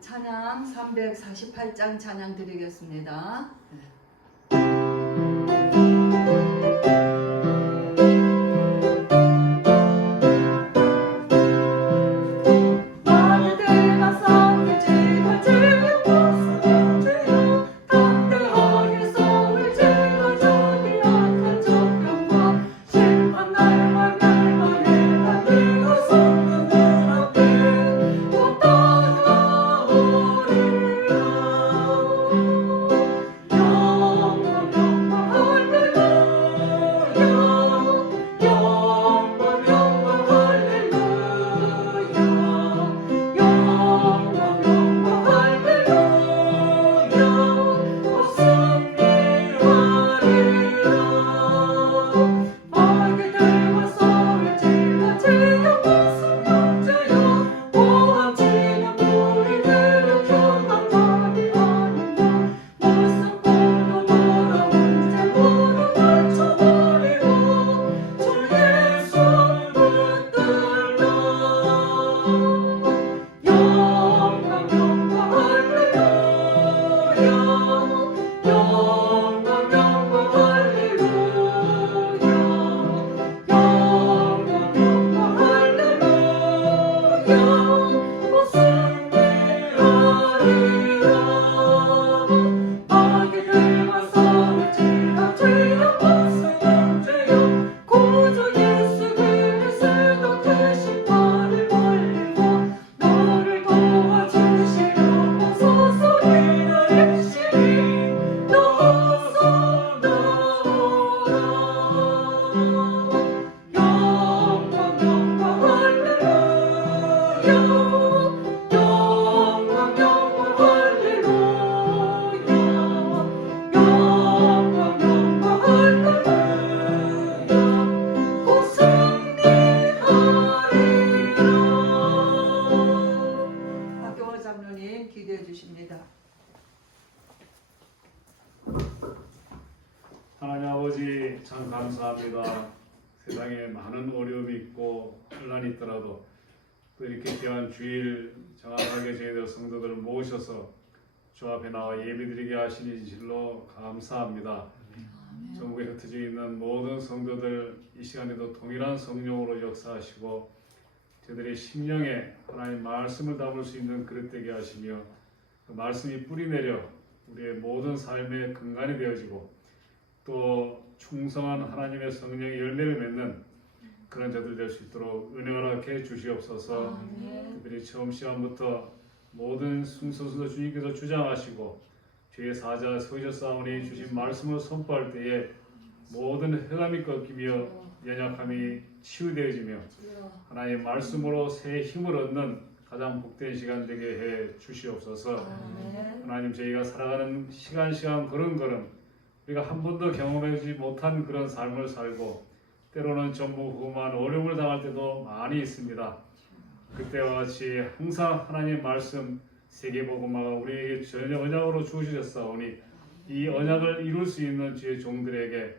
찬양 348장 찬양 드리겠습니다. 기도해 주십니다. 하나님 아버지 참 감사합니다. 세상에 많은 어려움이 있고 혼란이 있더라도 또 이렇게 귀한 주일 정확하게 저희들 성도들을 모셔서 주 앞에 나와 예배드리게 하시니 진실로 감사합니다. 전국에 흩어져 있는 모든 성도들 이 시간에도 동일한 성령으로 역사하시고 저들의 심령에 하나님 말씀을 담을 수 있는 그릇 되게 하시며 그 말씀이 뿌리내려 우리의 모든 삶의 근간이 되어지고 또 충성한 하나님의 성령의 열매를 맺는 그런 자들 될 수 있도록 은혜 허락해 주시옵소서. 특별히 처음 시간부터 모든 순서순서 주님께서 주장하시고 주의 사자 세우셨사오니 주신 말씀을 선포할 때에 모든 흑암이 꺾이며 연약함이 치유되어지며 하나님의 말씀으로 새 힘을 얻는 가장 복된 시간 되게 해 주시옵소서. 하나님 저희가 살아가는 시간 걸음 우리가 한 번도 경험하지 못한 그런 삶을 살고 때로는 전무후무한 어려움을 당할 때도 많이 있습니다. 그때와 같이 항상 하나님의 말씀 세계복음화가 우리에게 전혀 언약으로 주시셨사오니 이 언약을 이룰 수 있는 주의 종들에게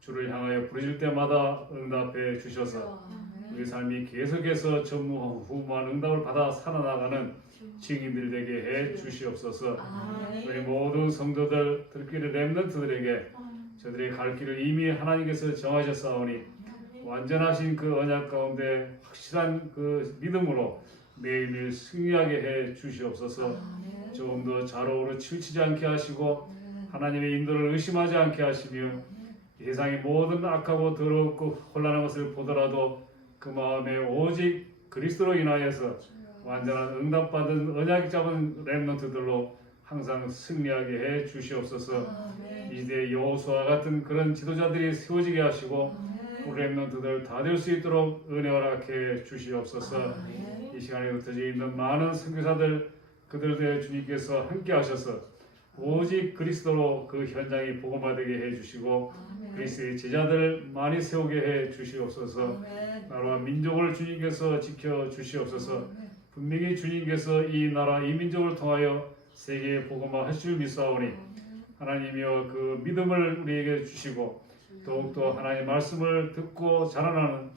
주를 향하여 부르실 때마다 응답해 주셔서 우리 삶이 계속해서 전무후무한 응답을 받아 살아나가는 증인들 되게 해 주시옵소서. 우리 모든 성도들 들길의 렘넌트들에게 저들의 갈 길을 이미 하나님께서 정하셨사오니 완전하신 그 언약 가운데 확실한 그 믿음으로 매일매일 승리하게 해 주시옵소서. 조금 더 좌로우로 치우치지 않게 하시고 하나님의 인도를 의심하지 않게 하시며 세상의 모든 악하고 더럽고 혼란한 것을 보더라도 그 마음에 오직 그리스도로 인하여서 완전한 응답받은 언약 잡은 렘넌트들로 항상 승리하게 해 주시옵소서. 이 시대 여호수아와 같은 그런 지도자들이 세워지게 하시고 우리 렘넌트들 다 될 수 있도록 은혜 허락해 주시옵소서. 이 시간에 흩어져 있는 많은 선교사들 그들의 주님께서 함께 하셔서 오직 그리스도로 그 현장이 복음화되게 해 주시고 그리스도의 제자들 많이 세우게 해 주시옵소서. 나라와 민족을 주님께서 지켜 주시옵소서. 분명히 주님께서 이 나라 이 민족을 통하여 세계에 복음화 하실 줄 믿사오니 하나님이여 그 믿음을 우리에게 주시고 더욱더 하나님의 말씀을 듣고 자라나는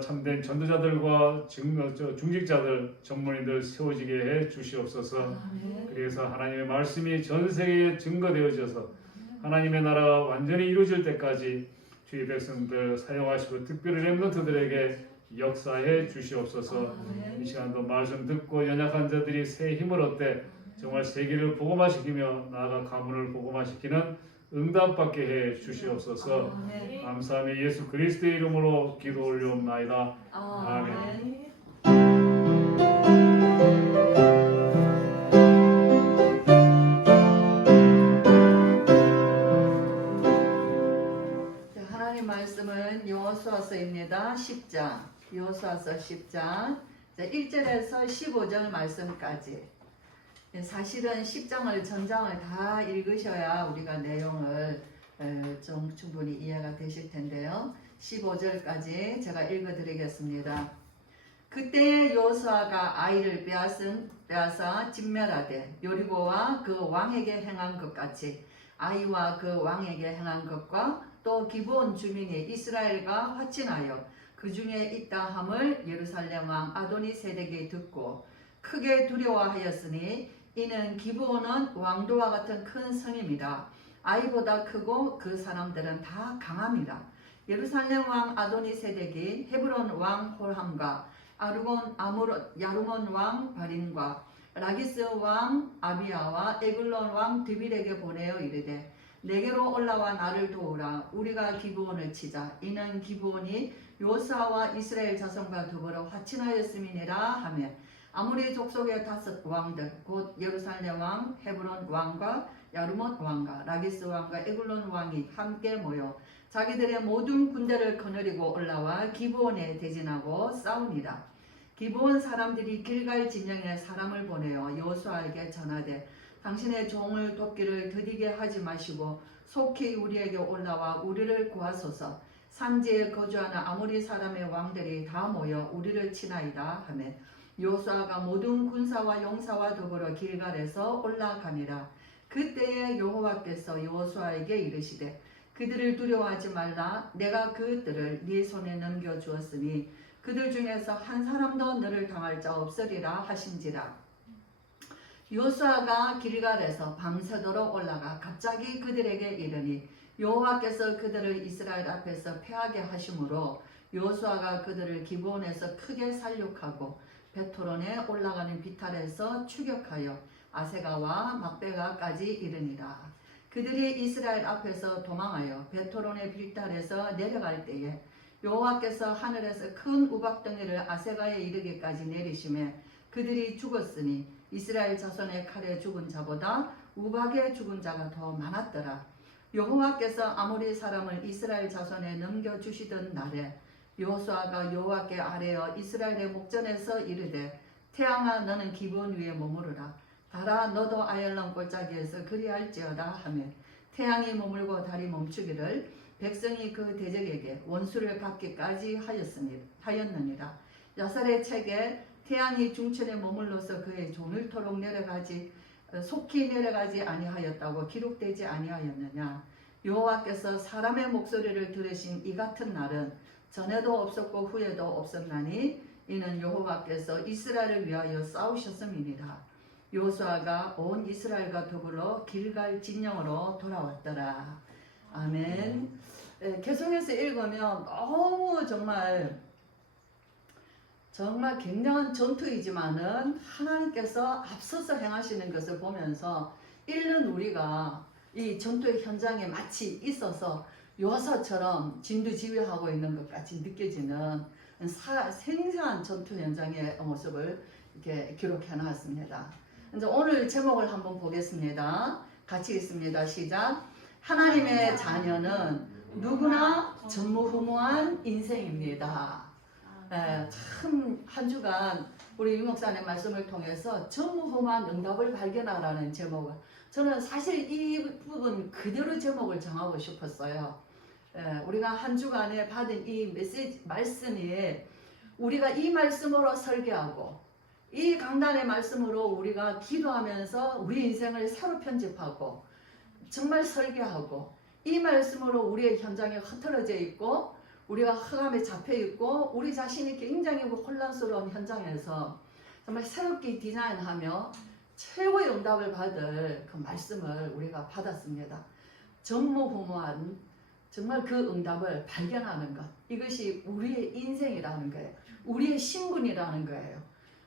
참된 전도자들과 중직자들, 전문인들 세워지게 해 주시옵소서. 아멘. 그래서 하나님의 말씀이 전 세계에 증거되어져서 하나님의 나라가 완전히 이루어질 때까지 주의 백성들 사용하시고 특별히 렘넌트들에게 역사해 주시옵소서. 아멘. 이 시간도 말씀 듣고 연약한 자들이 새 힘을 얻되 정말 세계를 복음화시키며 나아가 가문을 복음화시키는 응답받게 해 주시옵소서. 아멘. 감사하며 예수 그리스도의 이름으로 기도 올리옵나이다. 아멘. 하나님 말씀은 여호수아서입니다. 10장, 여호수아서 10장 1절에서 15절 말씀까지. 사실은 10장을 전장을 다 읽으셔야 우리가 내용을 좀 충분히 이해가 되실 텐데요. 15절까지 제가 읽어드리겠습니다. 그때 여호수아가 아이를 빼앗아 진멸하되 여리고와 그 왕에게 행한 것 같이 아이와 그 왕에게 행한 것과 또 기브온 주민이 이스라엘과 화친하여 그 중에 있다 함을 예루살렘 왕 아도니세덱이 듣고 크게 두려워하였으니 이는 기브온은 왕도와 같은 큰 성입니다. 아이보다 크고 그 사람들은 다 강합니다. 예루살렘 왕 아도니세덱이 헤브론 왕 홀함과 야루몬 왕 바린과 라기스 왕 아비야와 에글론 왕 드빌에게 보내어 이르되 내게로 올라와 나를 도우라. 우리가 기브온을 치자. 이는 기브온이 요사와 이스라엘 자손과 더불어 화친하였음이니라 하며 아무리 족속의 5 왕들 곧 예루살렘 왕, 헤브론 왕과 야루몬 왕과 라기스 왕과 에글론 왕이 함께 모여 자기들의 모든 군대를 거느리고 올라와 기브온에 대진하고 싸우니라. 기브온 사람들이 길갈 진영에 사람을 보내어 여호수아에게 전하되 당신의 종을 돕기를 더디게 하지 마시고 속히 우리에게 올라와 우리를 구하소서. 산지에 거주하는 아모리 사람의 왕들이 다 모여 우리를 치나이다 하며 여호수아가 모든 군사와 용사와 더불어 길갈에서 올라가니라. 그때에 여호와께서 여호수아에게 이르시되 그들을 두려워하지 말라. 내가 그들을 네 손에 넘겨주었으니 그들 중에서 한 사람도 너를 당할 자 없으리라 하신지라. 여호수아가 길갈에서 밤새도록 올라가 갑자기 그들에게 이르니 여호와께서 그들을 이스라엘 앞에서 패하게 하심으로 여호수아가 그들을 기브온에서 크게 살육하고 베토론에 올라가는 비탈에서 추격하여 아세가와 막베가까지 이르니라. 그들이 이스라엘 앞에서 도망하여 베토론의 비탈에서 내려갈 때에 여호와께서 하늘에서 큰 우박덩이를 아세가에 이르기까지 내리시매 그들이 죽었으니 이스라엘 자손의 칼에 죽은 자보다 우박에 죽은 자가 더 많았더라. 여호와께서 아모리 사람을 이스라엘 자손에 넘겨주시던 날에 여호수아가 여호와께 아뢰어 이스라엘의 목전에서 이르되 태양아 너는 기브온 위에 머무르라. 달아 너도 아얄론 골짜기에서 그리할지어다 하며 태양이 머물고 달이 멈추기를 백성이 그 대적에게 원수를 갚기까지 하였느니라. 야살의 책에 태양이 중천에 머물러서 그의 종일토록 속히 내려가지 아니하였다고 기록되지 아니하였느냐. 여호와께서 사람의 목소리를 들으신 이 같은 날은 전에도 없었고 후에도 없었나니 이는 여호와께서 이스라엘을 위하여 싸우셨음이니라. 여호수아가 온 이스라엘과 더불어 길갈 진영으로 돌아왔더라. 아멘. 계속해서 읽으면 너무 정말 굉장한 전투이지만은 하나님께서 앞서서 행하시는 것을 보면서 읽는 우리가 이 전투의 현장에 마치 있어서 요사처럼 진두지휘하고 있는 것 같이 느껴지는 생생한 전투 현장의 모습을 이렇게 기록해 놨습니다. 이제 오늘 제목을 한번 보겠습니다. 같이 읽습니다. 시작. 하나님의 자녀는 누구나 전무후무한 인생입니다. 참 한 주간 우리 유 목사님 말씀을 통해서 전무후무한 응답을 발견하라는 제목을 저는 사실 이 부분 그대로 제목을 정하고 싶었어요. 우리가 한 주간에 받은 이 말씀이 우리가 이 말씀으로 설계하고 이 강단의 말씀으로 우리가 기도하면서 우리 인생을 새로 편집하고 정말 설계하고 이 말씀으로 우리의 현장에 흐트러져 있고 우리가 흑암에 잡혀 있고 우리 자신이 굉장히 혼란스러운 현장에서 정말 새롭게 디자인하며 최고의 응답을 받을 그 말씀을 우리가 받았습니다. 전무후무한 정말 그 응답을 발견하는 것, 이것이 우리의 인생이라는 거예요. 우리의 신분이라는 거예요.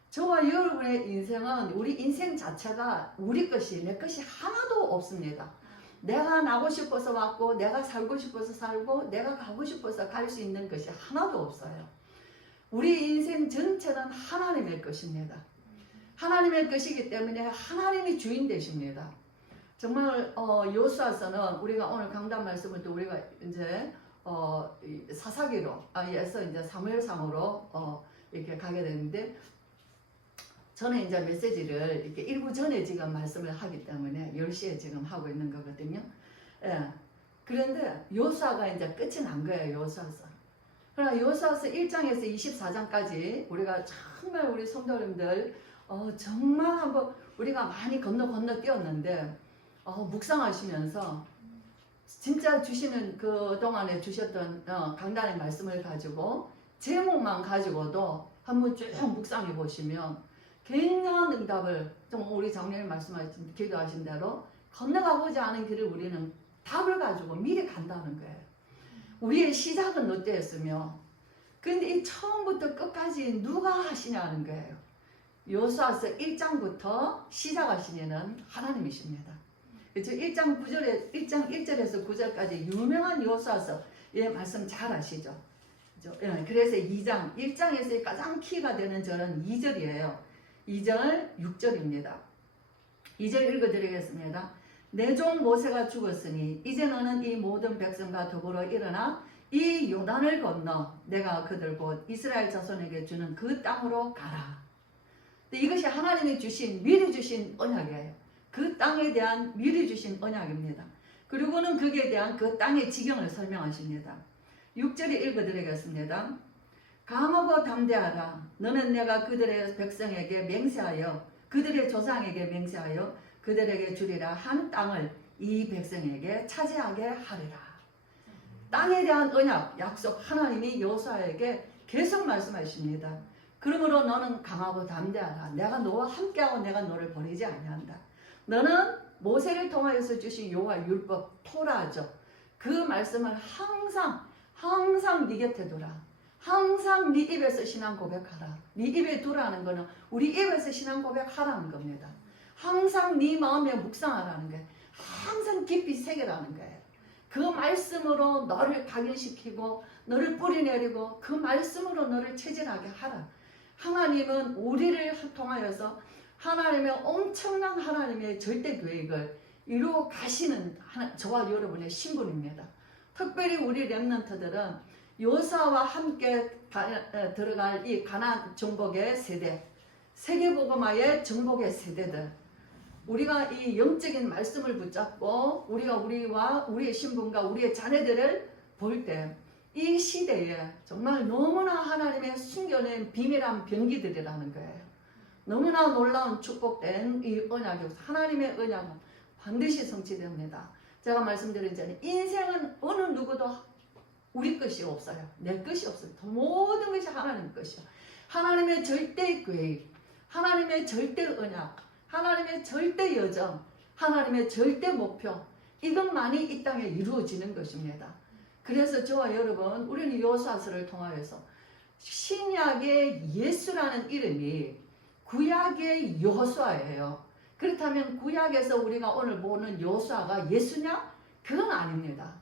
저와 여러분의 인생은, 우리 인생 자체가 우리 것이, 내 것이 하나도 없습니다. 내가 나고 싶어서 왔고, 내가 살고 싶어서 살고, 내가 가고 싶어서 갈 수 있는 것이 하나도 없어요. 우리 인생 전체는 하나님의 것입니다. 하나님의 것이기 때문에 하나님이 주인 되십니다. 정말 여호수아서는 우리가 오늘 강단 말씀을 또 우리가 이제 사사기로에서 이제 사무엘상으로 이렇게 가게 되는데, 저는 이제 메시지를 이렇게 일부 전에 지금 말씀을 하기 때문에 10시에 지금 하고 있는 거거든요. 예. 그런데 여호수아가 이제 끝이 난 거예요. 여호수아서. 그러나 여호수아서 1장에서 24장까지 우리가 정말 우리 성도님들 정말 한번 우리가 많이 건너 뛰었는데 묵상하시면서 진짜 주시는 그 동안에 주셨던 강단의 말씀을 가지고 제목만 가지고도 한번 쭉 묵상해 보시면 굉장한 응답을, 정말 우리 장로님 말씀하신 기도하신 대로 건너가고자 하는 길을 우리는 답을 가지고 미리 간다는 거예요. 우리의 시작은 롯데였으며, 그런데 이 처음부터 끝까지 누가 하시냐는 거예요. 여호수아서 1장부터 시작하신 이는 하나님이십니다. 그렇죠? 1장 1절에서 9절까지 유명한 여호수아서의 말씀 잘 아시죠? 그렇죠? 그래서 1장에서 가장 키가 되는 절은 2절이에요. 2절 6절입니다. 2절 읽어드리겠습니다. 내 종 모세가 죽었으니 이제 너는 이 모든 백성과 더불어 일어나 이 요단을 건너 내가 그들 곧 이스라엘 자손에게 주는 그 땅으로 가라. 이것이 하나님이 주신, 미리 주신 언약이에요. 그 땅에 대한 미리 주신 언약입니다. 그리고는 거기에 대한 그 땅의 지경을 설명하십니다. 6절에 읽어드리겠습니다. 강하고 담대하라. 너는 내가 그들의 백성에게 맹세하여 그들의 조상에게 맹세하여 그들에게 주리라 한 땅을 이 백성에게 차지하게 하리라. 땅에 대한 언약, 약속, 하나님이 여호수아에게 계속 말씀하십니다. 그러므로 너는 강하고 담대하라. 내가 너와 함께하고 내가 너를 버리지 아니한다. 너는 모세를 통하여서 주신 여호와 율법 토라죠. 그 말씀을 항상 네 곁에 두라. 항상 네 입에서 신앙 고백하라. 네 입에 두라는 거는 우리 입에서 신앙 고백하라는 겁니다. 항상 네 마음에 묵상하라는 거예요. 항상 깊이 새겨라는 거예요. 그 말씀으로 너를 각인시키고 너를 뿌리내리고 그 말씀으로 너를 체질하게 하라. 하나님은 우리를 통하여서 하나님의 엄청난 하나님의 절대 계획을 이루어 가시는 저와 여러분의 신분입니다. 특별히 우리 렘넌트들은 여호수아와 함께 들어갈 이 가나안 정복의 세대, 세계복음화의 정복의 세대들, 우리가 이 영적인 말씀을 붙잡고 우리와 우리의 신분과 우리의 자녀들을 볼 때 이 시대에 정말 너무나 하나님의 숨겨낸 비밀한 병기들이라는 거예요. 너무나 놀라운 축복된 이 언약이, 하나님의 언약은 반드시 성취됩니다. 제가 말씀드린 전에 인생은 어느 누구도 우리 것이 없어요. 내 것이 없어요. 모든 것이 하나님 것이요. 하나님의 절대 계획, 하나님의 절대 언약, 하나님의 절대 여정, 하나님의 절대 목표, 이것만이 이 땅에 이루어지는 것입니다. 그래서 저와 여러분, 우리는 여호수아서를 통하여서 신약의 예수라는 이름이 구약의 여호수아예요. 그렇다면 구약에서 우리가 오늘 보는 여호수아가 예수냐? 그건 아닙니다.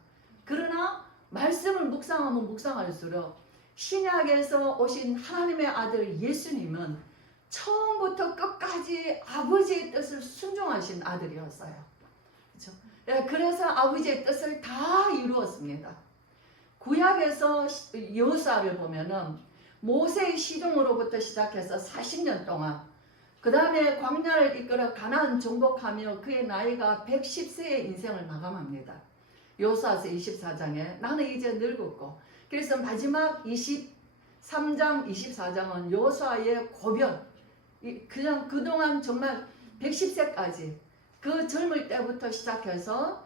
그러나 말씀을 묵상하면 묵상할수록 신약에서 오신 하나님의 아들 예수님은 처음부터 끝까지 아버지의 뜻을 순종하신 아들이었어요. 그렇죠? 그래서 아버지의 뜻을 다 이루었습니다. 구약에서 여호수아를 보면은 모세의 시종으로부터 시작해서 40년 동안, 그 다음에 광야를 이끌어 가나안 정복하며 그의 나이가 110세의 인생을 마감합니다. 여호수아서 24장에 나는 이제 늙었고, 그래서 마지막 23장, 24장은 여호수아의 고변, 그냥 그동안 정말 110세까지 그 젊을 때부터 시작해서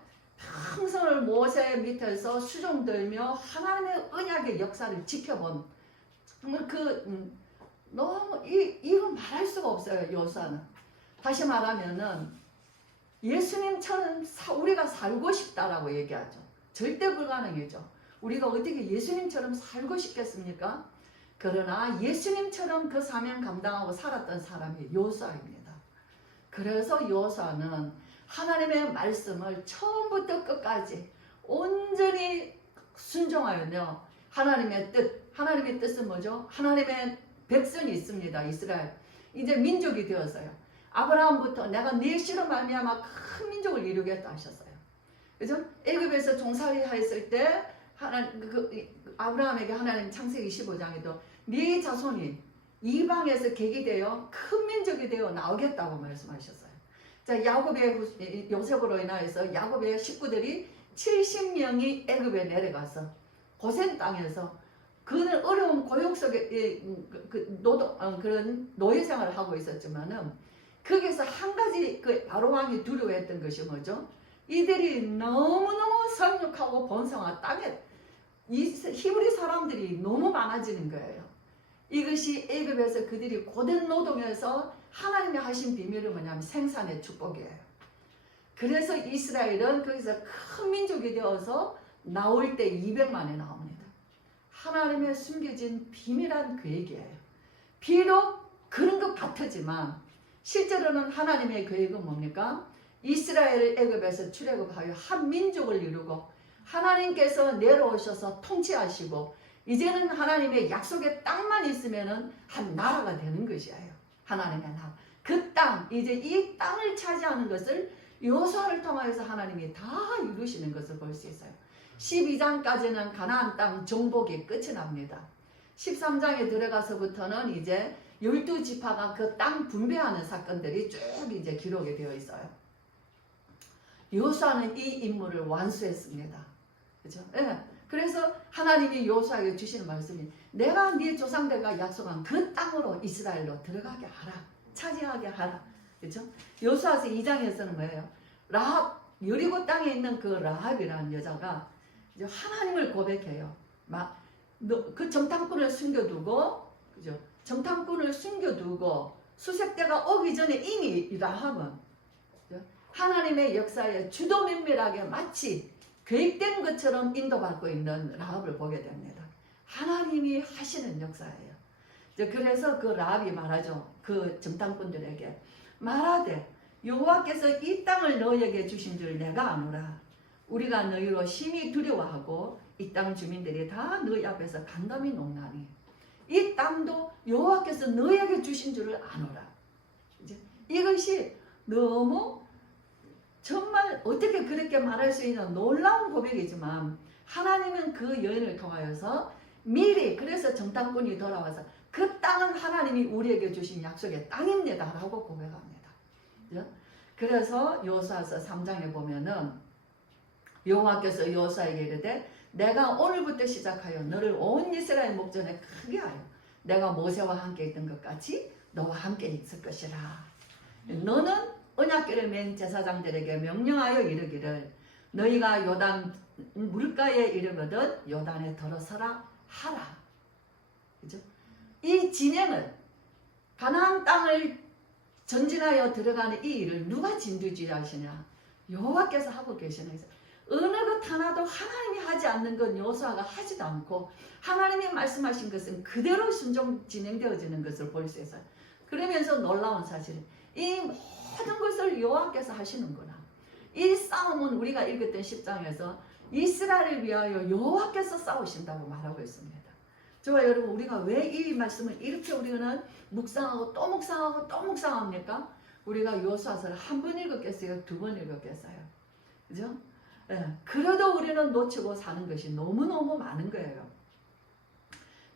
평생을 모세 밑에서 수종 들며 하나님의 언약의 역사를 지켜본 정말 너무 이거 말할 수가 없어요. 요사는 다시 말하면은 예수님처럼 우리가 살고 싶다라고 얘기하죠. 절대 불가능이죠. 우리가 어떻게 예수님처럼 살고 싶겠습니까? 그러나 예수님처럼 그 사명 감당하고 살았던 사람이 요사입니다. 그래서 요사는 하나님의 말씀을 처음부터 끝까지 온전히 순종하였며 하나님의 뜻은 뭐죠? 하나님의 백성이 있습니다. 이스라엘. 이제 민족이 되었어요. 아브라함부터 내가 네 씨로 말미암아 큰 민족을 이루겠다 하셨어요. 그죠? 애굽에서 종살이 했을 때 아브라함에게 하나님 창세기 25장에도 네 자손이 이방에서 객이 되어 큰 민족이 되어 나오겠다고 말씀하셨어요. 자, 야곱의 요셉으로 인하여서 야곱의 식구들이 70명이 애굽에 내려가서 고센 땅에서 그는 어려운 고용 속에 그런 노예 생활을 하고 있었지만은 거기서 한 가지 바로 왕이 두려워했던 것이 뭐죠? 이들이 너무너무 성육하고 번성한 땅에 히브리 사람들이 너무 많아지는 거예요. 이것이 애굽에서 그들이 고된 노동에서 하나님이 하신 비밀은 뭐냐면 생산의 축복이에요. 그래서 이스라엘은 거기서 큰 민족이 되어서 나올 때 200만이 나옵니다. 하나님의 숨겨진 비밀한 계획이에요. 비록 그런 것 같지만 실제로는 하나님의 계획은 뭡니까? 이스라엘을 애굽에서 출애굽하여 한 민족을 이루고 하나님께서 내려오셔서 통치하시고 이제는 하나님의 약속의 땅만 있으면은 한 나라가 되는 것이에요. 하나님의 나라. 그 땅, 이제 이 땅을 차지하는 것을 요수아를 통하여서 하나님이 다 이루시는 것을 볼 수 있어요. 12장까지는 가나안 땅 정복이 끝이 납니다. 13장에 들어가서부터는 이제 12지파가 그 땅 분배하는 사건들이 쭉 이제 기록이 되어 있어요. 요수아는 이 임무를 완수했습니다. 그죠? 예. 그래서 하나님이 요수아에게 주시는 말씀이 내가 네 조상들과 약속한 그 땅으로 이스라엘로 들어가게 하라. 차지하게 하라. 그죠? 요수아서 2장에서는 뭐예요? 라합, 여리고 땅에 있는 그 라합이라는 여자가 이제 하나님을 고백해요. 그 정탐꾼을 숨겨두고, 그죠? 정탐꾼을 숨겨두고 수색대가 오기 전에 이미 이 라합은 하나님의 역사에 주도 면밀하게 마치 계획된 것처럼 인도받고 있는 라합을 보게 됩니다. 하나님이 하시는 역사예요. 그래서 그 라합이 말하죠. 그 정탐꾼들에게 말하되 여호와께서 이 땅을 너희에게 주신 줄 내가 아노라. 우리가 너희로 심히 두려워하고 이 땅 주민들이 다 너희 앞에서 간담이 농나니 이 땅도 여호와께서 너희에게 주신 줄을 아노라. 이것이 너무 정말 어떻게 그렇게 말할 수 있는 놀라운 고백이지만 하나님은 그 여인을 통하여서 미리 그래서 정탐꾼이 돌아와서 그 땅은 하나님이 우리에게 주신 약속의 땅입니다 라고 고백합니다. 그래서 요수아서 3장에 보면은 여호와께서 요수아에게 이르되 내가 오늘부터 시작하여 너를 온 이스라엘 목전에 크게 하여 내가 모세와 함께 있던 것 같이 너와 함께 있을 것이라. 너는 언약궤를 맨 제사장들에게 명령하여 이르기를 너희가 요단 물가에 이르거든 요단에 들어서라 하라. 그죠? 이 진행을 가나안 땅을 전진하여 들어가는 이 일을 누가 진두지휘하시냐? 여호와께서 하고 계시는 거예요. 어느 것 하나도 하나님이 하지 않는 건 요수아가 하지도 않고 하나님이 말씀하신 것은 그대로 순종 진행되어지는 것을 볼 수 있어요. 그러면서 놀라운 사실은 이 모든 것을 여호와께서 하시는구나. 이 싸움은 우리가 읽었던 10장에서 이스라엘을 위하여 여호와께서 싸우신다고 말하고 있습니다. 저와 여러분, 우리가 왜 이 말씀을 이렇게 우리는 묵상하고 또 묵상하고 또 묵상합니까? 우리가 요수아서를 한 번 읽었겠어요? 두 번 읽었겠어요? 그죠? 예, 그래도 우리는 놓치고 사는 것이 너무너무 많은 거예요.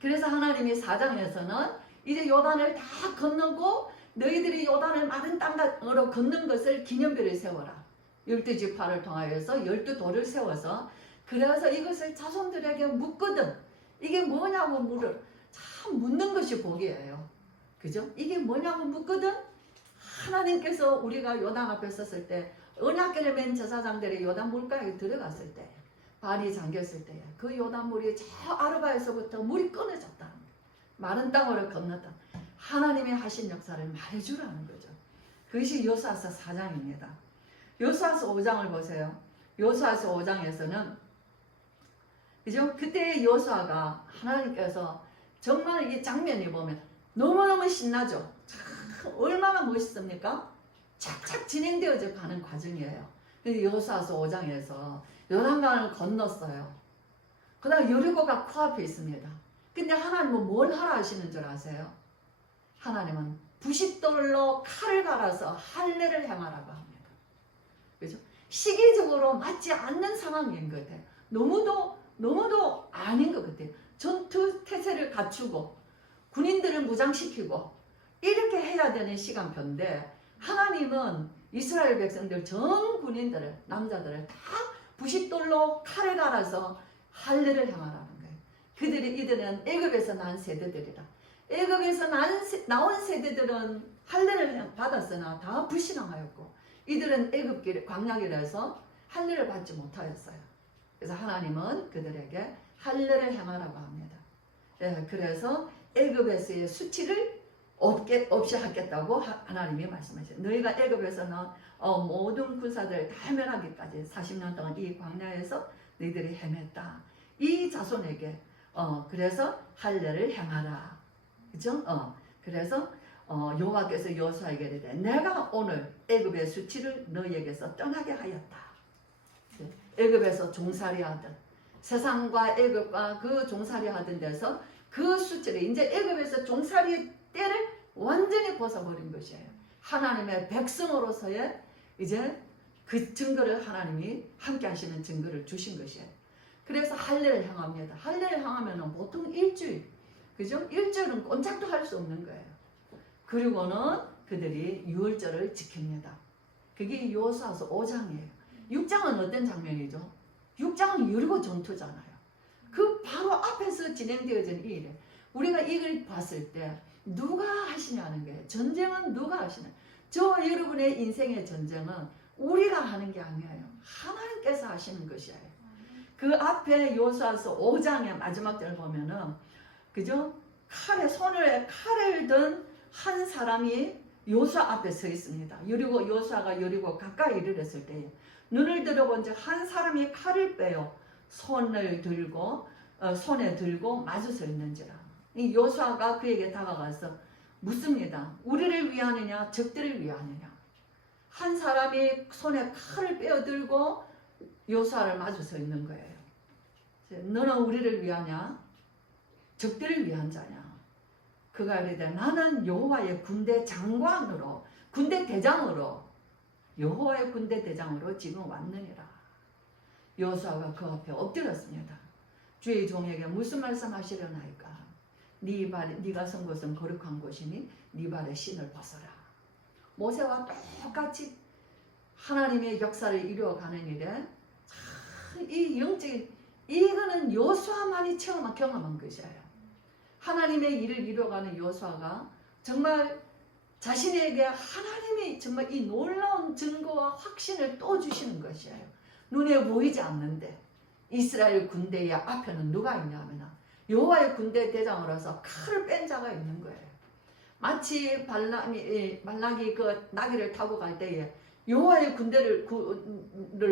그래서 하나님이 4장에서는 이제 요단을 다 건너고 너희들이 요단을 마른 땅으로 건넌 것을 기념비를 세워라. 12지파를 통하여서 12돌을 세워서 그래서 이것을 자손들에게 묻거든. 이게 뭐냐고 참 묻는 것이 복이에요. 그죠? 이게 뭐냐고 묻거든. 하나님께서 우리가 요단 앞에 섰을 때 언약궤를 맨 제사장들이 요단 물가에 들어갔을 때, 발이 잠겼을 때, 그 요단 물이 저 아르바에서부터 물이 끊어졌다. 마른 땅으로 건넜다. 하나님이 하신 역사를 말해주라는 거죠. 그것이 여호수아서 4장입니다. 여호수아서 5장을 보세요. 여호수아서 5장에서는 그죠? 그때 여호수아가 하나님께서 정말 이 장면이 보면 너무너무 신나죠. 참 얼마나 멋있습니까? 착착 진행되어져 가는 과정이에요. 그래서 여호수아서 5장에서 요단강을 건넜어요. 그 다음 여리고가 코앞에 있습니다. 근데 하나님은 뭘 하라 하시는 줄 아세요? 하나님은 부싯돌로 칼을 갈아서 할례를 행하라고 합니다. 그죠? 시기적으로 맞지 않는 상황인 것 같아요. 너무도 아닌 것 같아요. 전투 태세를 갖추고 군인들을 무장시키고 이렇게 해야 되는 시간표인데 하나님은 이스라엘 백성들 전 군인들을 남자들을 다 부싯돌로 칼을 갈아서 할례를 행하라는 거예요. 이들은 애굽에서 난 세대들이라. 애굽에서 나온 세대들은 할례를 받았으나 다 불신앙하였고 이들은 애굽길 광야길에서 할례를 받지 못하였어요. 그래서 하나님은 그들에게 할례를 행하라고 합니다. 예, 그래서 애굽에서의 수치를 없이 하겠다고 하나님이 말씀하셨어요. 너희가 애굽에서는 모든 군사들 다 멸하기까지 40년 동안 이 광야에서 너희들이 헤맸다. 이 자손에게 그래서 할례를 행하라. 그죠? 그래서 여호와께서 여호수아에게 이르되 내가 오늘 애굽의 수치를 너희에게서 떠나게 하였다. 애굽에서 종살이하던 세상과 애굽과 그 종살이하던 데서 그 수치를 이제 애굽에서 종살이 때를 완전히 벗어버린 것이에요. 하나님의 백성으로서의 이제 그 증거를 하나님이 함께 하시는 증거를 주신 것이에요. 그래서 할례를 행합니다. 할례를 행하면 보통 일주일, 그죠? 일주일은 꼼짝도 할 수 없는 거예요. 그리고는 그들이 유월절을 지킵니다. 그게 여호수아서 5장이에요. 6장은 어떤 장면이죠? 6장은 여리고 전투잖아요. 그 바로 앞에서 진행되어진 이 일에 우리가 이걸 봤을 때 누가 하시냐는 거예요. 전쟁은 누가 하시냐? 저 여러분의 인생의 전쟁은 우리가 하는 게 아니에요. 하나님께서 하시는 것이에요. 그 앞에 여호수아서 5장의 마지막 절을 보면은 그죠? 손에 칼을 든 한 사람이 여호수아 앞에 서 있습니다. 여호수아가 여리고 가까이 이르렀을 때 눈을 들어본즉 한 사람이 칼을 빼어 손에 들고 마주 서 있는지라. 이 여호수아가 그에게 다가가서 묻습니다. 우리를 위하느냐 적들을 위하느냐. 한 사람이 손에 칼을 빼어 들고 여호수아를 마주 서 있는 거예요. 너는 우리를 위하냐 적들을 위한 자냐. 그가 이르되 나는 여호와의 군대 장관으로 군대 대장으로 여호와의 군대 대장으로 지금 왔느니라. 여호수아가 그 앞에 엎드렸습니다. 주의 종에게 무슨 말씀하시려나이까. 네가 선 곳은 거룩한 곳이니 네 발에 신을 벗어라. 모세와 똑같이 하나님의 역사를 이루어가는 일에 이 영적인 이거는 여호수아만이 경험한 것이에요. 하나님의 일을 이루어가는 여호수아가 정말 자신에게 하나님이 정말 이 놀라운 증거와 확신을 또 주시는 것이에요. 눈에 보이지 않는데 이스라엘 군대의 앞에는 누가 있냐면 여호와의 군대 대장으로서 칼을 뺀 자가 있는 거예요. 마치 발락이 그 나귀를 타고 갈 때에 여호와의 군대를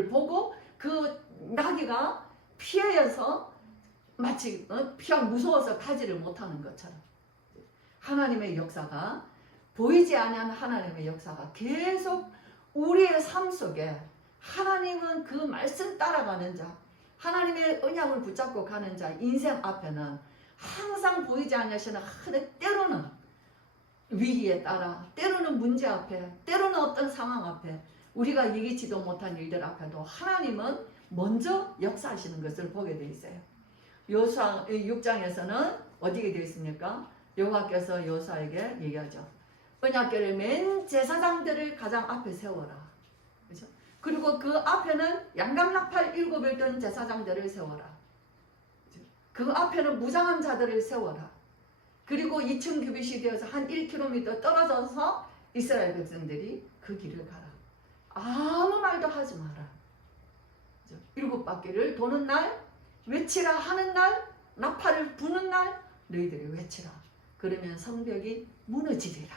보고 그 나귀가 피해서 마치 피가 무서워서 타지를 못하는 것처럼 하나님의 역사가 보이지 않는 하나님의 역사가 계속 우리의 삶 속에 하나님은 그 말씀 따라가는 자 하나님의 언약을 붙잡고 가는 자 인생 앞에는 항상 보이지 않으시는 때로는 위기에 따라 때로는 문제 앞에 때로는 어떤 상황 앞에 우리가 예기치도 못한 일들 앞에도 하나님은 먼저 역사하시는 것을 보게 되어 있어요. 여호수아 6장에서는 어디게 되어 있습니까? 여호와께서 여호수아에게 얘기하죠. 언약궤를 맨 제사장들을 가장 앞에 세워라. 그렇죠? 그리고 그 앞에는 양강나팔 7을 든 제사장들을 세워라. 그 앞에는 무장한 자들을 세워라. 그리고 2층 규빗이 되어서 한 1km 떨어져서 이스라엘 백성들이 그 길을 가라. 아무 말도 하지 마라. 일곱 바퀴를 도는 날, 외치라 하는 날, 나팔을 부는 날 너희들이 외치라. 그러면 성벽이 무너지리라.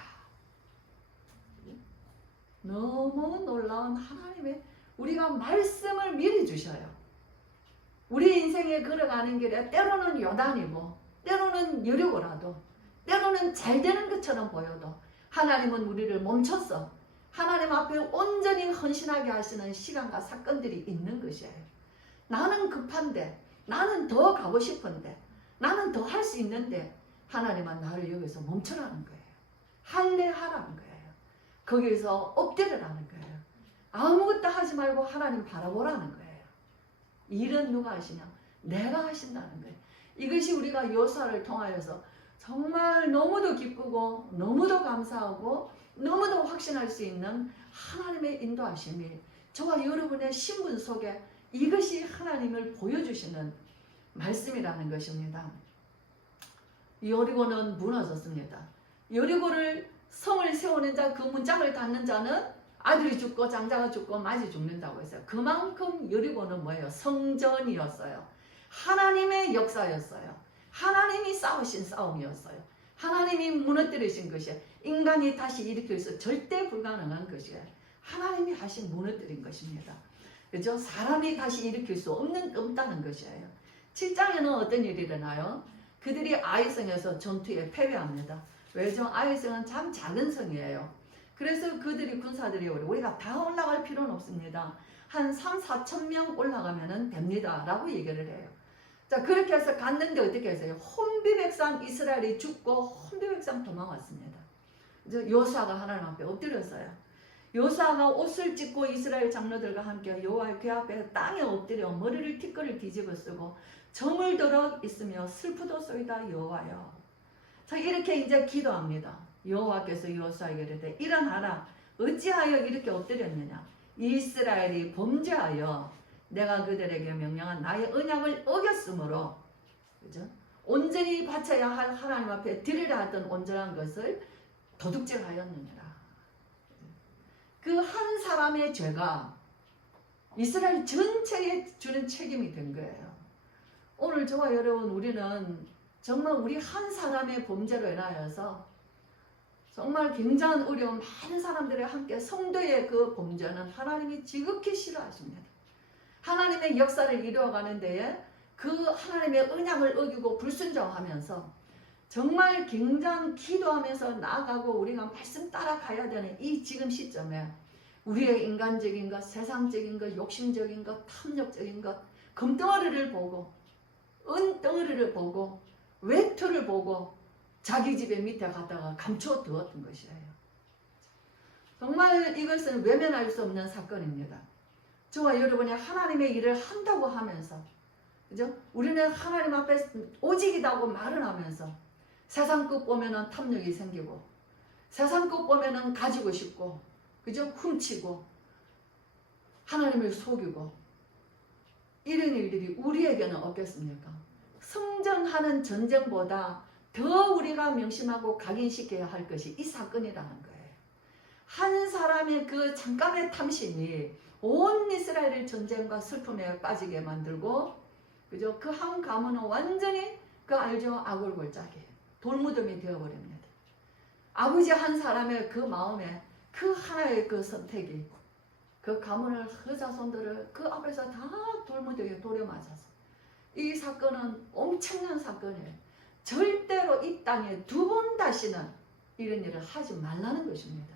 너무 놀라운 하나님의 우리가 말씀을 미리 주셔요. 우리 인생에 걸어가는 길에 때로는 요단이고 때로는 여리고라도 때로는 잘 되는 것처럼 보여도 하나님은 우리를 멈춰서 하나님 앞에 온전히 헌신하게 하시는 시간과 사건들이 있는 것이에요. 나는 급한데, 나는 더 가고 싶은데, 나는 더 할 수 있는데 하나님은 나를 여기서 멈춰라는 거예요. 할례하라는 거예요. 거기서 엎드려라는 거예요. 아무것도 하지 말고 하나님 바라보라는 거예요. 일은 누가 하시냐? 내가 하신다는 거예요. 이것이 우리가 요사를 통하여서 정말 너무도 기쁘고 너무도 감사하고 너무도 확신할 수 있는 하나님의 인도하심이 저와 여러분의 신분 속에 이것이 하나님을 보여주시는 말씀이라는 것입니다. 여리고는 무너졌습니다. 여리고를 성을 세우는 자, 그 문짝을 닫는 자는 아들이 죽고 장자가 죽고 맞이 죽는다고 했어요. 그만큼 여리고는 뭐예요? 성전이었어요. 하나님의 역사였어요. 하나님이 싸우신 싸움이었어요. 하나님이 무너뜨리신 것이에요. 인간이 다시 일으킬 수 절대 불가능한 것이에요. 하나님이 하신 무너뜨린 것입니다. 그죠? 사람이 다시 일으킬 수 없다는 것이에요. 7장에는 어떤 일이 일어나요? 그들이 아이성에서 전투에 패배합니다. 왜죠? 아이성은 참 작은 성이에요. 그래서 그들이 군사들이 우리가 다 올라갈 필요는 없습니다. 한 3, 4천 명 올라가면 됩니다. 라고 얘기를 해요. 자, 그렇게 해서 갔는데 어떻게 했어요? 혼비백산 이스라엘이 죽고 혼비백산 도망왔습니다. 요수아가 하나님 앞에 엎드렸어요. 요수아가 옷을 찢고 이스라엘 장로들과 함께 여호와의 궤 앞에 땅에 엎드려 머리를 티끌을 뒤집어 쓰고 점을 들어 있으며 슬프도소이다 여호와여. 자, 이렇게 이제 기도합니다. 여호와께서 요수아에게 이르되 일어나라. 어찌하여 이렇게 엎드렸느냐? 이스라엘이 범죄하여 내가 그들에게 명령한 나의 언약을 어겼으므로, 그죠? 온전히 바쳐야 할 하나님 앞에 드리려 했던 온전한 것을 도둑질하였느니라. 그 한 사람의 죄가 이스라엘 전체에 주는 책임이 된 거예요. 오늘 저와 여러분, 우리는 정말 우리 한 사람의 범죄로 인하여서 정말 굉장한 어려운 많은 사람들이 함께 성도의 그 범죄는 하나님이 지극히 싫어하십니다. 하나님의 역사를 이루어가는 데에 그 하나님의 언약을 어기고 불순종하면서 정말 굉장히 기도하면서 나아가고 우리가 말씀 따라가야 되는 이 지금 시점에 우리의 인간적인 것, 세상적인 것, 욕심적인 것, 탐욕적인 것, 금덩어리를 보고 은덩어리를 보고 외투를 보고 자기 집에 밑에 갔다가 감춰두었던 것이에요. 정말 이것은 외면할 수 없는 사건입니다. 저와 여러분이 하나님의 일을 한다고 하면서, 그죠? 우리는 하나님 앞에 오직이다고 말을 하면서 세상 것 보면은 탐욕이 생기고 세상 것 보면은 가지고 싶고, 그죠? 훔치고 하나님을 속이고 이런 일들이 우리에게는 없겠습니까? 성전하는 전쟁보다 더 우리가 명심하고 각인시켜야 할 것이 이 사건이라는 거예요. 한 사람의 그 잠깐의 탐심이 온 이스라엘을 전쟁과 슬픔에 빠지게 만들고, 그죠? 그 한 가문은 완전히 그 알죠? 아골골짜기 돌무덤이 되어버립니다. 아버지 한 사람의 그 마음에 그 하나의 그 선택이 그 가문을 그 자손들을 그 앞에서 다 돌무덤에 돌에 맞아서, 이 사건은 엄청난 사건이에요. 절대로 이 땅에 두 번 다시는 이런 일을 하지 말라는 것입니다.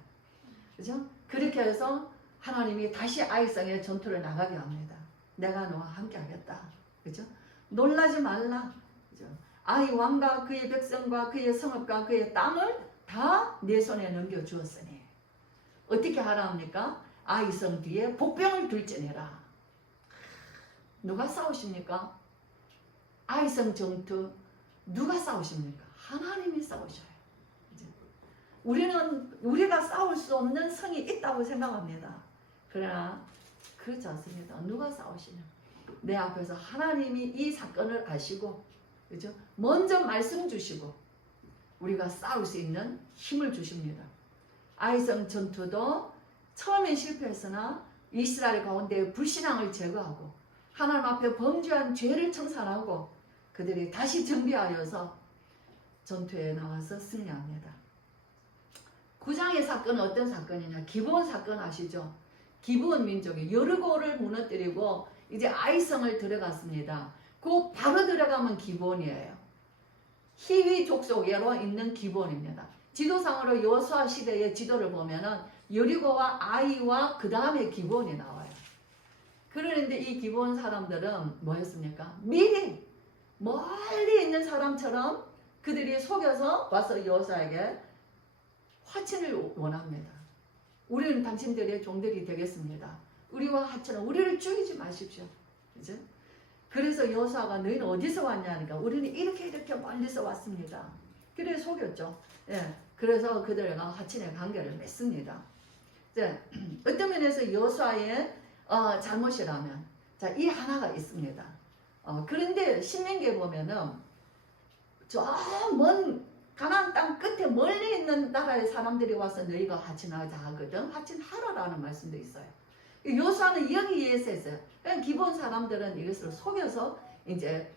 그죠? 그렇게 해서 하나님이 다시 아이성의 전투를 나가게 합니다. 내가 너와 함께 하겠다. 그죠? 놀라지 말라. 그죠? 아이 왕과 그의 백성과 그의 성읍과 그의 땅을 다 내 손에 넘겨주었으니 어떻게 하라 합니까? 아이성 뒤에 복병을 둘지니라. 누가 싸우십니까? 아이성 전투 누가 싸우십니까? 하나님이 싸우셔요. 우리가 싸울 수 없는 성이 있다고 생각합니다. 그러나 그렇지 않습니다. 누가 싸우시냐? 내 앞에서 하나님이 이 사건을 아시고, 그죠? 먼저 말씀 주시고 우리가 싸울 수 있는 힘을 주십니다. 아이성 전투도 처음엔 실패했으나 이스라엘 가운데 불신앙을 제거하고 하나님 앞에 범죄한 죄를 청산하고 그들이 다시 정비하여서 전투에 나와서 승리합니다. 9장의 사건은 어떤 사건이냐? 기브온 사건 아시죠? 기브온 민족이 여리고를 무너뜨리고 이제 아이성을 들어갔습니다. 그 바로 들어가면 기브온이에요. 히위 족속으로 있는 기브온입니다. 지도상으로 여호수아 시대의 지도를 보면은 여리고와 아이와 그 다음에 기브온이 나와요. 그런데 이 기브온 사람들은 뭐였습니까? 미리 멀리 있는 사람처럼 그들이 속여서 와서 여호수아에게 화친을 원합니다. 우리는 당신들의 종들이 되겠습니다. 우리와 화친은 우리를 죽이지 마십시오. 그죠? 그래서 여호수아가 너희는 어디서 왔냐니까 우리는 이렇게 멀리서 왔습니다. 그래 속였죠. 예, 그래서 그들과 화친의 관계를 맺습니다. 이제 어떤 면에서 여호수아의 잘못이라면 자, 이 하나가 있습니다. 그런데 신명기에 보면은 저 먼 가나안 땅 끝에 멀리 있는 나라의 사람들이 와서 너희가 화친하자 하거든. 화친하라라는 말씀도 있어요. 여호수아는 여기에서 했어요. 기본 사람들은 이것을 속여서 이제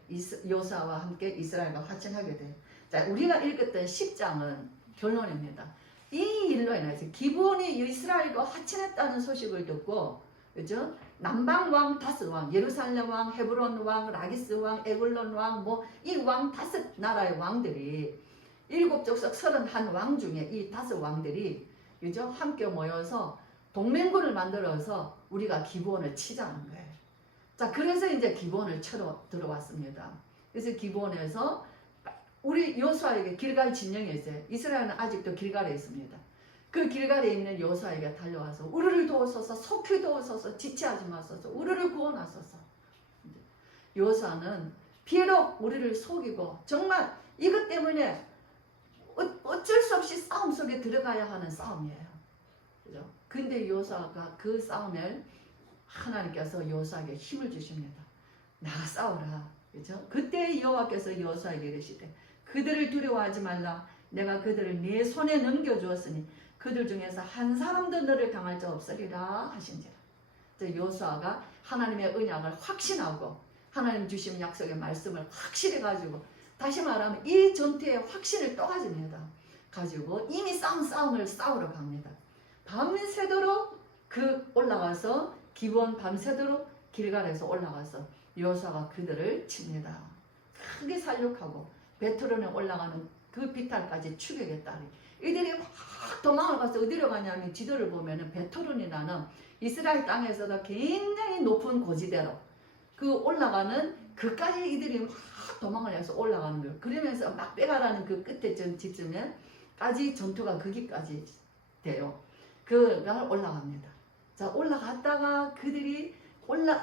여호수아와 함께 이스라엘과 화친하게 돼요. 자, 우리가 읽었던 10장은 결론입니다. 이 일로 인해서 기브온이 이스라엘과 화친했다는 소식을 듣고, 그죠? 남방 왕 다섯 왕, 예루살렘 왕, 헤브론 왕, 라기스 왕, 에글론 왕, 뭐 이 왕 다섯 나라의 왕들이 일곱 족속 31왕 중에 이 다섯 왕들이 그죠? 함께 모여서 동맹군을 만들어서 우리가 기브온을 치자는 거예요. 자, 그래서 이제 기브온을 쳐러 들어왔습니다. 그래서 기브온에서 우리 여호수아에게 길갈 진영이 있어요. 이스라엘은 아직도 길갈에 있습니다. 그 길갈에 있는 여호수아에게 달려와서 우리를 도우소서, 속히 도우소서, 지체하지 마소서, 우리를 구원하소서. 여호수아는 비록 우리를 속이고 정말 이것 때문에 어쩔 수 없이 싸움 속에 들어가야 하는 싸움이에요. 그죠? 근데 여호수아가 그 싸움을 하나님께서 여호수아에게 힘을 주십니다. 나가 싸워라. 그죠? 그때 여호와께서 여호수아에게 이르시되 그들을 두려워하지 말라. 내가 그들을 네 손에 넘겨주었으니 그들 중에서 한 사람도 너를 당할 자 없으리라 하신지라. 여호수아가 하나님의 언약을 확신하고 하나님 주신 약속의 말씀을 확실히 가지고 다시 말하면 이 전투의 확신을 또 가집니다. 가지고 이미 싸움을 싸우러 갑니다. 밤새도록 올라가서 기브온 밤새도록 길갈에서 올라가서 여호수아가 그들을 칩니다. 크게 살육하고 베트론에 올라가는 그 비탈까지 추격했다. 이들이 막 도망을 가서 어디로 가냐면 지도를 보면은 베트론이라는 이스라엘 땅에서도 굉장히 높은 고지대로 그 올라가는 그까지 이들이 막 도망을 해서 올라가는 거예요. 그러면서 막 빼가라는 그 끝에 지점에까지 전투가 거기까지 돼요. 그가 올라갑니다. 자, 올라갔다가 그들이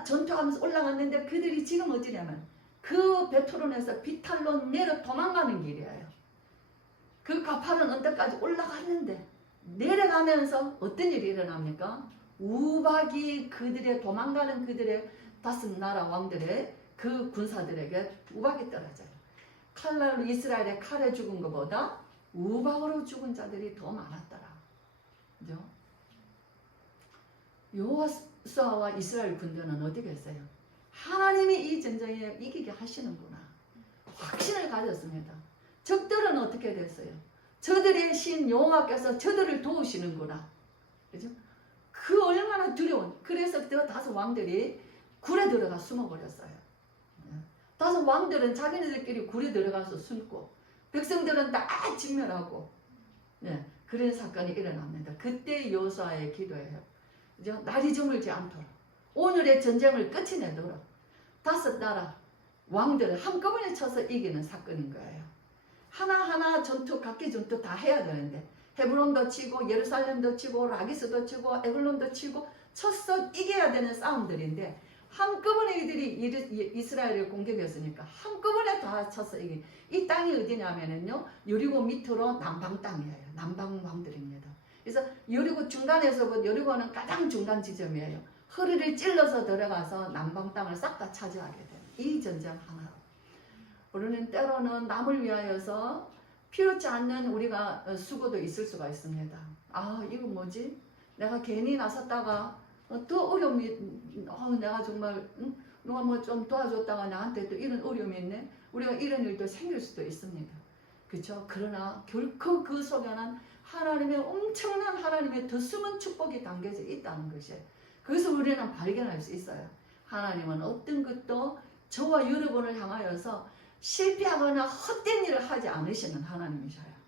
전투하면서 올라갔는데 그들이 지금 어디냐면 그 베트론에서 비탈로 내려 도망가는 길이에요. 그 가파른 언덕까지 올라갔는데 내려가면서 어떤 일이 일어납니까? 우박이 도망가는 그들의 다섯 나라 왕들의 그 군사들에게 우박이 떨어져요. 칼날로 이스라엘의 칼에 죽은 것보다 우박으로 죽은 자들이 더 많았더라. 그죠? 여호수아와 이스라엘 군대는 어떻게 했어요? 하나님이 이 전쟁에 이기게 하시는구나. 확신을 가졌습니다. 적들은 어떻게 됐어요? 저들의 신 여호와께서 저들을 도우시는구나. 그죠? 그 얼마나 두려운. 그래서 그 다섯 왕들이 굴에 들어가 숨어버렸어요. 다섯 왕들은 자기네들끼리 굴에 들어가서 숨고 백성들은 다 진멸하고 그런 사건이 일어납니다. 그때 여호수아의 기도예요. 그죠? 날이 저물지 않도록 오늘의 전쟁을 끝이 내도록 다섯 나라 왕들을 한꺼번에 쳐서 이기는 사건인 거예요. 하나하나 각기 전투 다 해야 되는데 헤브론도 치고 예루살렘도 치고 라기스도 치고 에글론도 치고 쳐서 이겨야 되는 싸움들인데 한꺼번에 이들이 이스라엘을 공격했으니까 한꺼번에 다 쳐서 이긴. 이 땅이 어디냐면요 여리고 밑으로 남방 땅이에요. 남방 왕들입니다. 그래서 여리고 중간에서 여리고는 가장 중간 지점이에요. 허리를 찔러서 들어가서 남방 땅을 싹 다 차지하게 돼요. 이 전쟁 하나로. 우리는 때로는 남을 위하여서 필요치 않는 우리가 수고도 있을 수가 있습니다. 아, 이거 뭐지? 내가 괜히 나섰다가 더 어려움이 내가 정말 누가 뭐 좀 도와줬다가 나한테 또 이런 어려움이 있네. 우리가 이런 일도 생길 수도 있습니다. 그렇죠? 그러나 결코 그 속에는 하나님의 엄청난 하나님의 더 숨은 축복이 담겨져 있다는 것이에요. 그래서 우리는 발견할 수 있어요. 하나님은 어떤 것도 저와 여러분을 향하여서 실패하거나 헛된 일을 하지 않으시는 하나님이셔요.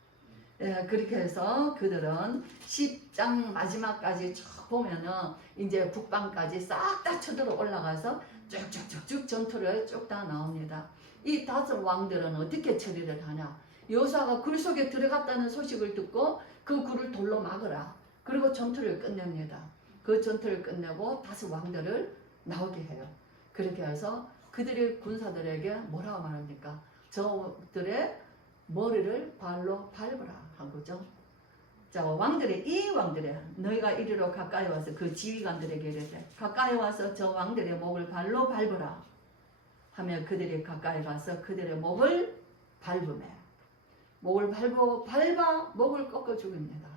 예, 그렇게 해서 그들은 10장 마지막까지 쭉 보면은 이제 북방까지 싹 다 쳐들어 올라가서 쭉쭉쭉쭉 전투를 쭉 다 나옵니다. 이 5 왕들은 어떻게 처리를 하냐? 여호수아가 굴 속에 들어갔다는 소식을 듣고 그 굴을 돌로 막으라. 그리고 전투를 끝냅니다. 그 전투를 끝내고 5 왕들을 나오게 해요. 그렇게 해서 그들의 군사들에게 뭐라고 말합니까? 저들의 머리를 발로 밟으라 한 거죠. 자, 이 왕들의 너희가 이리로 가까이 와서 그 지휘관들에게 이르되 가까이 와서 저 왕들의 목을 발로 밟으라 하며 그들이 가까이 가서 그들의 목을 밟으며 목을 밟아 목을 꺾어 죽입니다.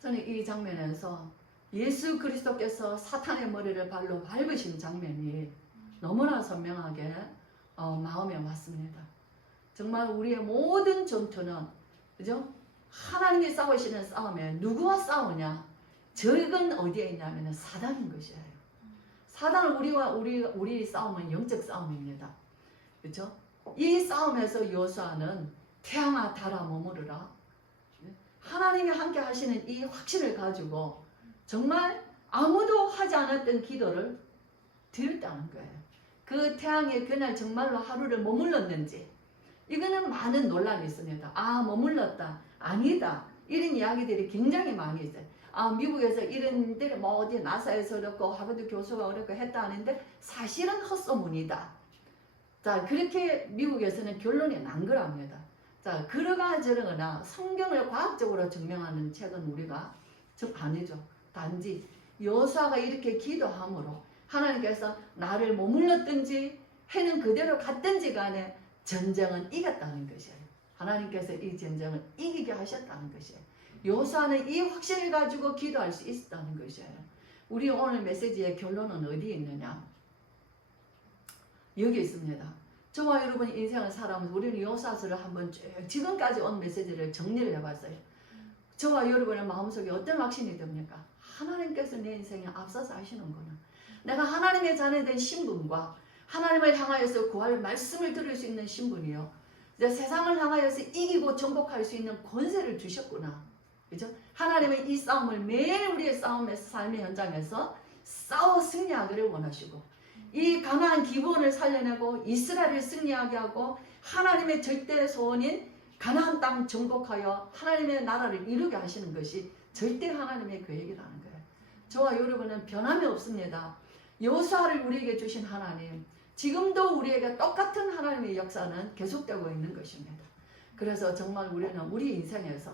저는 이 장면에서 예수 그리스도께서 사탄의 머리를 발로 밟으신 장면이 너무나 선명하게 마음에 왔습니다. 정말 우리의 모든 전투는, 그죠? 하나님이 싸우시는 싸움에 누구와 싸우냐? 적은 어디에 있냐면 사단인 것이에요. 사단은 우리 싸움은 영적 싸움입니다. 그렇죠? 이 싸움에서 여호수아는 태양아 달아 머무르라. 하나님이 함께 하시는 이 확신을 가지고 정말 아무도 하지 않았던 기도를 드렸다는 거예요. 그 태양이 그날 정말로 하루를 머물렀는지 이거는 많은 논란이 있습니다. 머물렀다. 아니다. 이런 이야기들이 굉장히 많이 있어요. 미국에서 이런 데를 뭐 어디 나사에서 그렇고 하버드 교수가 그렇고 했다 하는데 사실은 헛소문이다. 자, 그렇게 미국에서는 결론이 난 거랍니다. 자, 그러거나 저러거나 성경을 과학적으로 증명하는 책은 우리가 아니죠. 단지 여호수아가 이렇게 기도함으로 하나님께서 나를 머물렀든지 해는 그대로 갔든지 간에 전쟁은 이겼다는 것이에요. 하나님께서 이 전쟁을 이기게 하셨다는 것이에요. 여호수아는 이 확신을 가지고 기도할 수 있었다는 것이에요. 우리 오늘 메시지의 결론은 어디에 있느냐? 여기 있습니다. 저와 여러분 인생을 살아가면서 우리는 여호수아서를 한번 지금까지 온 메시지를 정리를 해봤어요. 저와 여러분의 마음속에 어떤 확신이 듭니까? 하나님께서 내 인생에 앞서서 하시는구나. 내가 하나님의 자녀된 신분과 하나님을 향하여서 구할 말씀을 들을 수 있는 신분이요. 세상을 향하여서 이기고 정복할 수 있는 권세를 주셨구나. 그죠? 하나님은 이 싸움을 매일 우리의 삶의 현장에서 싸워 승리하기를 원하시고 이 가나안 기브온을 살려내고 이스라엘을 승리하게 하고 하나님의 절대 소원인 가나안 땅 정복하여 하나님의 나라를 이루게 하시는 것이 절대 하나님의 계획이라는 거예요. 저와 여러분은 변함이 없습니다. 여호수아를 우리에게 주신 하나님, 지금도 우리에게 똑같은 하나님의 역사는 계속되고 있는 것입니다. 그래서 정말 우리는 우리 인생에서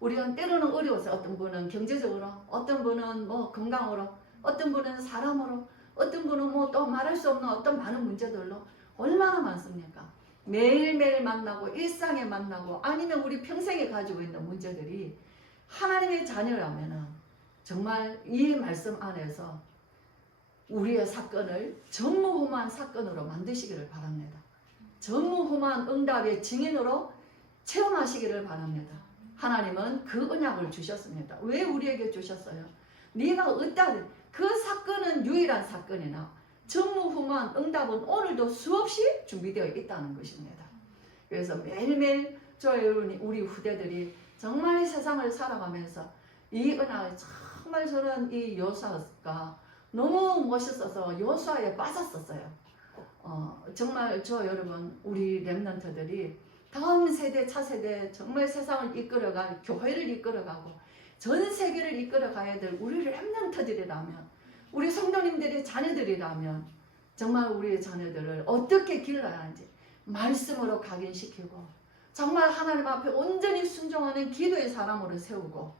우리는 때로는 어려워서 어떤 분은 경제적으로, 어떤 분은 뭐 건강으로, 어떤 분은 사람으로, 어떤 분은 뭐 또 말할 수 없는 어떤 많은 문제들로 얼마나 많습니까? 매일매일 만나고 일상에 만나고 아니면 우리 평생에 가지고 있는 문제들이 하나님의 자녀라면 정말 이 말씀 안에서 우리의 사건을 전무후무한 사건으로 만드시기를 바랍니다. 전무후무한 응답의 증인으로 체험하시기를 바랍니다. 하나님은 그 언약을 주셨습니다. 왜 우리에게 주셨어요? 네가 어떠한 그 사건은 유일한 사건이나 전무후무한 응답은 오늘도 수없이 준비되어 있다는 것입니다. 그래서 매일매일 우리 후대들이 정말 세상을 살아가면서 이 은혜를 정말 저는 이 여호수아가 너무 멋있어서 여호수아에 빠졌었어요. 정말 여러분 우리 렘넌트들이 다음 세대 차세대 정말 세상을 이끌어갈 교회를 이끌어가고 전 세계를 이끌어가야 될 우리 렘넌트들이라면 우리 성도님들의 자녀들이라면 정말 우리의 자녀들을 어떻게 길러야 하는지 말씀으로 각인시키고 정말 하나님 앞에 온전히 순종하는 기도의 사람으로 세우고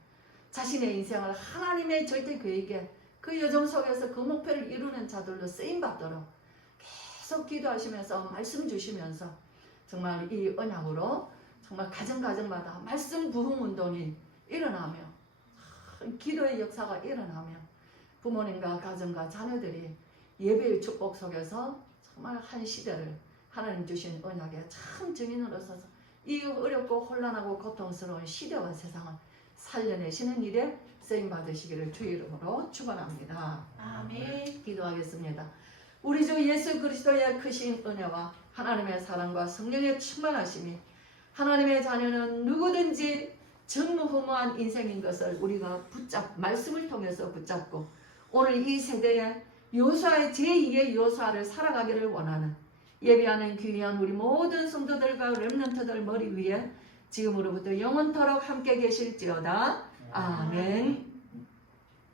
자신의 인생을 하나님의 절대 계획에 그 여정 속에서 그 목표를 이루는 자들로 쓰임받도록 계속 기도하시면서 말씀 주시면서 정말 이 언약으로 정말 가정가정마다 말씀 부흥 운동이 일어나며 큰 기도의 역사가 일어나면 부모님과 가정과 자녀들이 예배의 축복 속에서 정말 한 시대를 하나님 주신 언약에 참 증인으로 서서 이 어렵고 혼란하고 고통스러운 시대와 세상을 살려내시는 일에 쓰임 받으시기를 주 이름으로 축원합니다. 아멘. 기도하겠습니다. 우리 주 예수 그리스도의 크신 은혜와 하나님의 사랑과 성령의 충만하심이 하나님의 자녀는 누구든지 전무후무한 인생인 것을 우리가 말씀을 통해서 붙잡고 오늘 이 세대에 요수아의 제2의 요수아를 살아가기를 원하는 예배하는 귀한 우리 모든 성도들과 렘넌트들 머리 위에 지금으로부터 영원토록 함께 계실지어다. 아멘.